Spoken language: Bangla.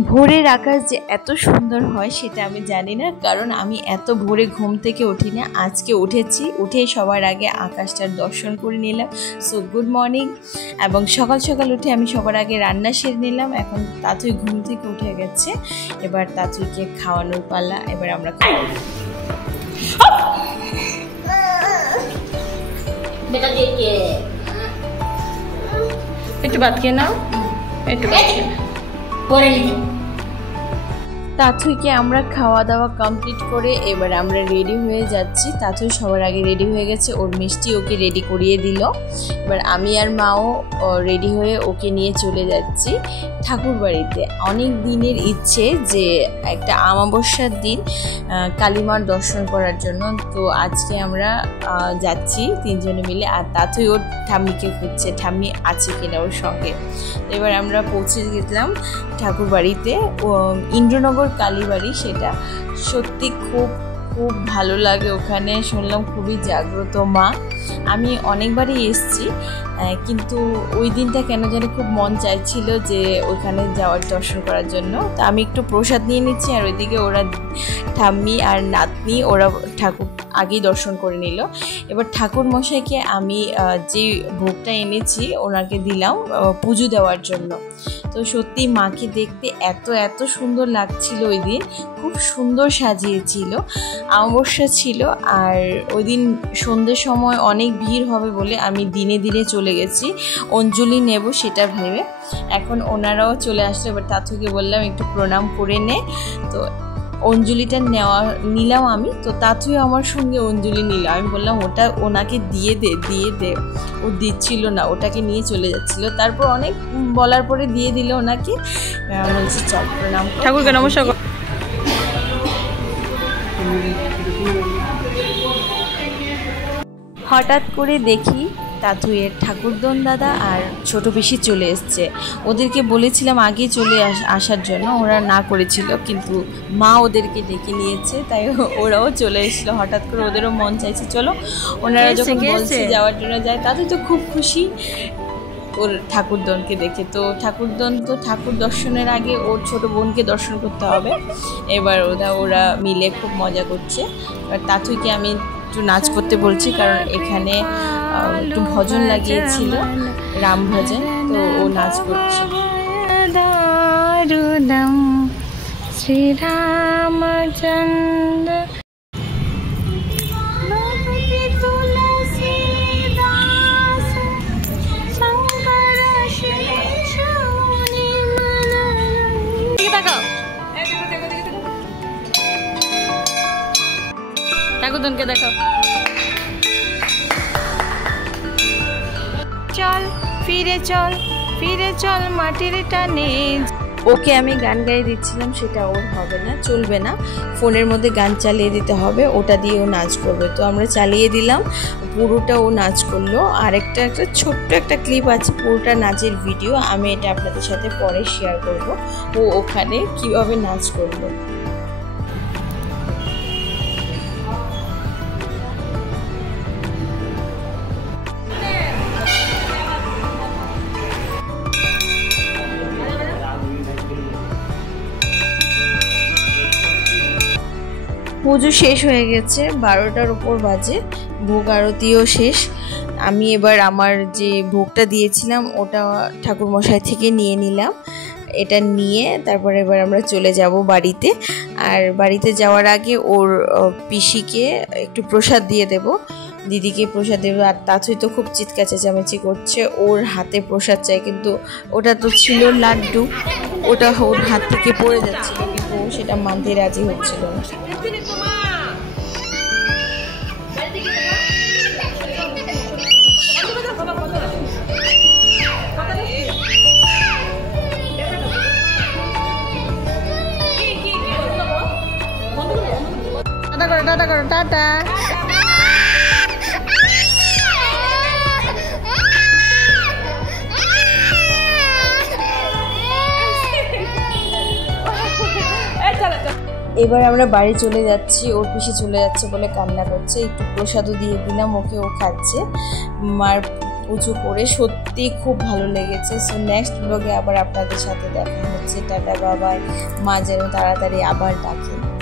ভোরের আকাশ যে এত সুন্দর হয় সেটা আমি জানি না, কারণ আমি এত ভোরে ঘুম থেকে উঠি না। আজকে উঠেছি, উঠে সবার আগে আকাশটার দর্শন করে নিলাম। So good morning. এবং সকাল সকাল উঠে আমি সবার আগে রান্না সেরে নিলাম। এখন তাতুই ঘুম থেকে উঠে গেছে, এবার তাতুইকে খাওয়ানোর পালা। এবার আমরা খাওয়াবো। একটু ভাত খেয়ে নাও, একটু ভাত খেয়ে নাও। তাথুইকে আমরা খাওয়া দাওয়া কমপ্লিট করে এবার আমরা রেডি হয়ে যাচ্ছি। তাথুই সবার আগে রেডি হয়ে গেছে, ওর মিষ্টি ওকে রেডি করিয়ে দিল। এবার আমি আর মাও রেডি হয়ে ওকে নিয়ে চলে যাচ্ছি ঠাকুর বাড়িতে। অনেক দিনের ইচ্ছে যে একটা অমাবস্যার দিন কালীমার দর্শন করার জন্য। তো আজকে আমরা যাচ্ছি তিনজনে মিলে, আর তাথুই ওর ঠাম্মিকে খুঁজছে, ঠাম্মি আছে কিনা ওর সঙ্গে। এবার আমরা পৌঁছে গেলাম ঠাকুর বাড়িতে, ইন্দ্রনগর কালীবাড়ি। সেটা সত্যি খুব খুব ভালো লাগে ওখানে, শুনলাম খুবই জাগ্রত মা। আমি অনেকবারই এসেছি, কিন্তু ওই দিনটা কেন জানি খুব মন চাইছিল যে ওইখানে যাওয়ার দর্শন করার জন্য। তো আমি একটু প্রসাদ নিয়ে নিচ্ছি, আর ওইদিকে ওরা ঠাম্মি আর নাতনি ওরা ঠাকুর আগেই দর্শন করে নিল। এবার ঠাকুর মশাইকে আমি যে ভোগটা এনেছি ওনাকে দিলাম পুজো দেওয়ার জন্য। তো সত্যি মাকে দেখতে এত এত সুন্দর লাগছিল ওই দিন, খুব সুন্দর সাজিয়েছিল। অমাবস্যা ছিল, আর ওই দিন সন্ধ্যের সময় অনেক ভিড় হবে বলে আমি দিনে দিনে চলে গেছি অঞ্জলি নেব সেটা ভেবে। এখন ওনারাও চলে আসলো, এবার তাতুকে বললাম একটু প্রণাম করে নে। তো অঞ্জলিটা নিলাম আমি, তো তাতুই আমার সঙ্গে অঞ্জলি নিল। আমি বললাম ওটা ওনাকে দিয়ে দে। ও দিচ্ছিল না, ওটাকে নিয়ে চলে যাচ্ছিল। তারপর অনেক বলার পরে দিয়ে দিল ওনাকে। বলছি চল প্রণাম ঠাকুরকে নমস্কার। হঠাৎ করে দেখি তাতুইয়ের ঠাকুরদন দাদা আর ছোট পিসি চলে এসছে। ওদেরকে বলেছিলাম আগে চলে আসার জন্য, ওরা না করেছিল, কিন্তু মা ওদেরকে ডেকে নিয়েছে, তাই ওরাও চলে এসেছিলো হঠাৎ করে। ওদেরও মন চাইছে চলো, ওনারা যখন বলছে যাওয়ার জন্য যায়। তাতে তো খুব খুশি ওর ঠাকুরদনকে দেখে। তো ঠাকুরদন তো ঠাকুর দর্শনের আগে ওর ছোট বোনকে দর্শন করতে হবে। এবার ওরা মিলে খুব মজা করছে। এবার তাতুইকে আমি একটু নাচ করতে বলছি, কারণ এখানে একটু ভজন লাগিয়েছিল, রাম ভজন, তো ও নাচ করছে। শ্রীরামচন্দ্র ঠাকুরদনকে দেখাও। চল ফিরে চল মাটির টানে। ওকে আমি গান গাইয়ে দিচ্ছিলাম, সেটা ওর হবে না, চলবে না। ফোনের মধ্যে গান চালিয়ে দিতে হবে, ওটা দিয়ে ও নাচ করবে। তো আমরা চালিয়ে দিলাম, পুরোটা ও নাচ করলো। আর একটা ছোট্ট একটা ক্লিপ আছে পুরোটা নাচের ভিডিও, আমি এটা আপনাদের সাথে পরে শেয়ার করব ও ওখানে কিভাবে নাচ করলো। পুজো শেষ হয়ে গেছে, 12টার উপর বাজে, ভোগ আরতিও শেষ। আমি এবার আমার যে ভোগটা দিয়েছিলাম ওটা ঠাকুরমশাই থেকে নিয়ে নিলাম। এটা নিয়ে তারপরে এবার আমরা চলে যাব বাড়িতে। আর বাড়িতে যাওয়ার আগে ওর পিসিকে একটু প্রসাদ দিয়ে দেব, দিদিকে প্রসাদ দেবো। আর তাতুই তো খুব চিৎকার চেঁচামেচি করছে, ওর হাতে প্রসাদ চাই, কিন্তু ওটা তো ছিল লাড্ডু, ওটা ওর হাত থেকে পড়ে যাচ্ছিল, কিন্তু ও সেটা মানতে রাজি হচ্ছিল না। টাটা করো, টাটা। এবার আমরা বাড়ি চলে যাচ্ছি, ওর পিসি চলে যাচ্ছে বলে কান্না করছে। একটু প্রসাদও দিয়ে দিলাম ওকে, ও খাচ্ছে। মার পুজো করে সত্যি খুব ভালো লেগেছে। সো নেক্সট ব্লগে আবার আপনাদের সাথে দেখা হচ্ছে। টাটা, বাবাই। মা যেন তাড়াতাড়ি আবার ডাকে।